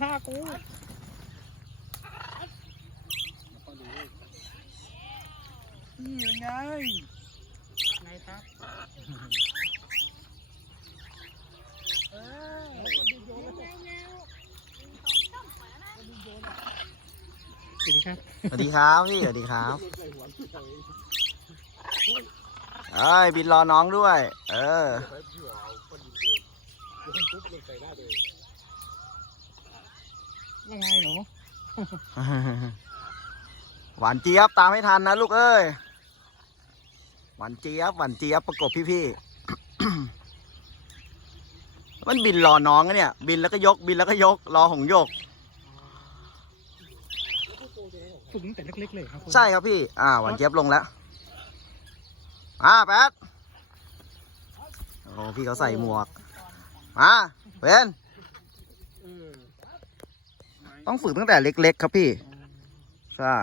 หน้ากูนี่เป็นไง ไงครับเออสวัสดีครับ สวัสดีครับพี่ สวัสดีครับเอ้ยบินรอน้องด้วย เออยั งไงหนูหวานเจี๊ยบตามไม่ทันนะลูกเอ้ยหวานเจี๊ยบหวานเจี๊ยบประกบพี่ๆมันบินรอน้องอะเนี่ย บินแล้วก็ยก บินแล้วก็ยก รอหงโยกฝึกตั้งแต่เล็กๆเลยครับผมใช่ครับพี่ อ่า หวานเจี๊ยบลงแล้ว อ่าแป๊ดโอ้พี่เขาใส่หมวก มาเวน ต้องฝึกตั้งแต่เล็ก ๆ ครับพี่ ใช่